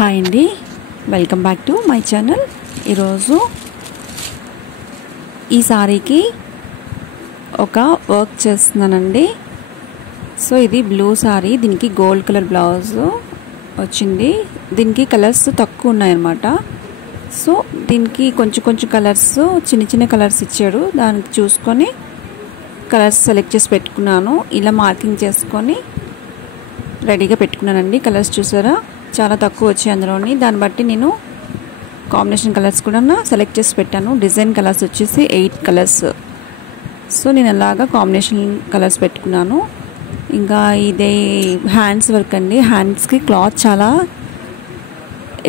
Hi అండి, welcome back to my channel. ఈరోజు ఈ సారీకి ఒక వర్క్ చేస్తున్నానండి. సో ఇది బ్లూ సారీ, దీనికి గోల్డ్ కలర్ బ్లౌజ్ వచ్చింది. దీనికి కలర్స్ తక్కువ ఉన్నాయన్నమాట. సో దీనికి కొంచెం కలర్స్, చిన్న కలర్స్ ఇచ్చాడు. దానికి చూసుకొని కలర్స్ సెలెక్ట్ చేసి పెట్టుకున్నాను. ఇలా మార్కింగ్ చేసుకొని రెడీగా పెట్టుకున్నానండి. కలర్స్ చూసారా, చాలా తక్కువ వచ్చాయి అందులోని. దాన్ని బట్టి నేను కాంబినేషన్ కలర్స్ కూడా సెలెక్ట్ చేసి పెట్టాను. డిజైన్ కలర్స్ వచ్చేసి 8 కలర్స్. సో నేను అలాగా కాంబినేషన్ కలర్స్ పెట్టుకున్నాను. ఇంకా ఇదే హ్యాండ్స్ వర్క్ అండి. హ్యాండ్స్కి క్లాత్ చాలా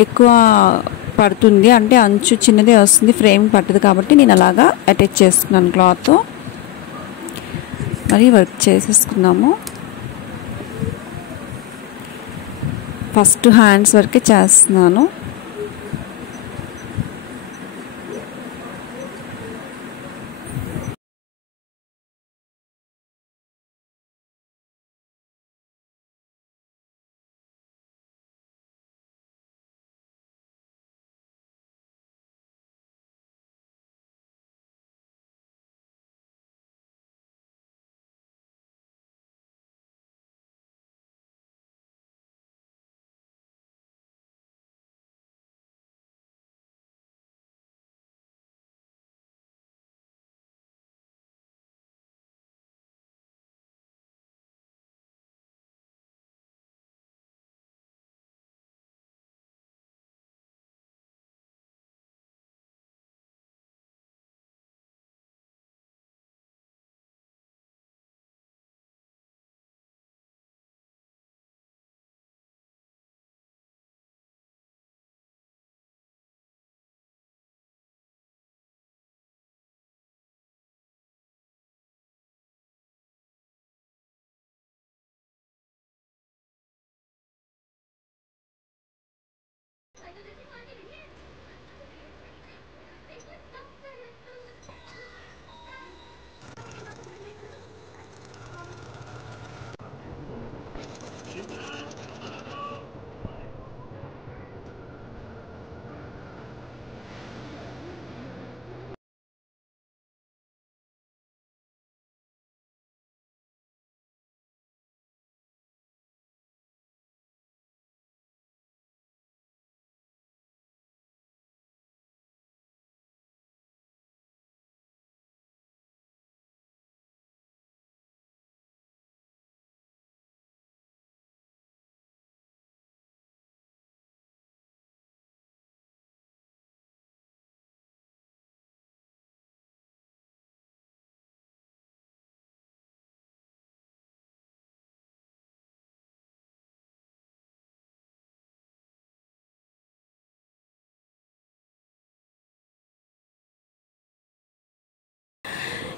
ఎక్కువ పడుతుంది, అంటే అంచు చిన్నదే వస్తుంది, ఫ్రేమ్ పట్టదు. కాబట్టి నేను అలాగా అటాచ్ చేసుకున్నాను క్లాత్. మరి వర్క్ చేసేసుకున్నాము. ఫస్ట్ హ్యాండ్స్ వరకే చేస్తున్నాను.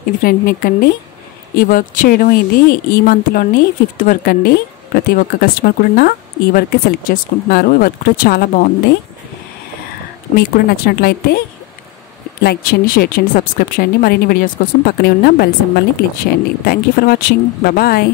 ఇది ఫ్రంట్ నెక్ అండి. ఈ వర్క్ చేయడం ఇది ఈ మంత్లోని 5th వర్క్ అండి. ప్రతి ఒక్క కస్టమర్ కూడా ఈ వర్కే సెలెక్ట్ చేసుకుంటున్నారు. ఈ వర్క్ కూడా చాలా బాగుంది. మీకు కూడా నచ్చినట్లయితే లైక్ చేయండి, షేర్ చేయండి, సబ్స్క్రైబ్ చేయండి. మరిన్ని వీడియోస్ కోసం పక్కనే ఉన్న బెల్ సింబల్ని క్లిక్ చేయండి. Thank you for watching. Bye.